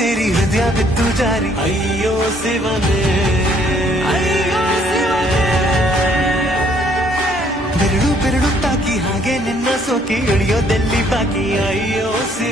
ಸೇರಿ ಹೃದಯ ಬಿತ್ತು ಜಾರಿ ಅಯ್ಯೋ ಶಿವನೇ ಬೆರಳು ಬೆರಳು ತಾಕಿ ಹಾಗೆ ನಿನ್ನ ಸೋಕಿ ಇಳಿಯೋದೆಲ್ಲಿ ಬಾಕಿ ಅಯ್ಯೋ ಶಿವ